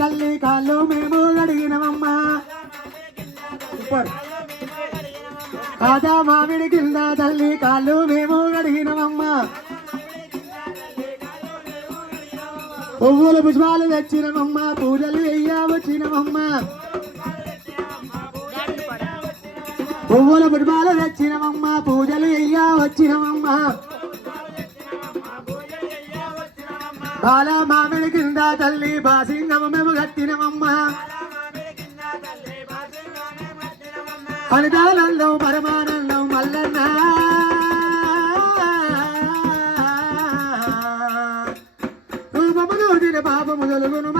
తల్లి కాళ్ళు మేము గడిగినమమ్మా సూపర్ కాదా మామిడి కింద తల్లి కాళ్ళు మేము గడిగినమమ్మా పువ్వుల పుష్పాలు తెచ్చినమమ్మా పూజలు అయ్యా వచ్చినమమ్మా పువ్వుల పుష్పాలు తెచ్చినమమ్మా పూజలు అయ్యా వచ్చినమమ్మా బాల మామిడి కింద తల్లి బాసింగము మేము కట్టినమమ్మా అనిదానందం పరమానందం మల్లన్న రూపము చూసిన పాపము తొలుగును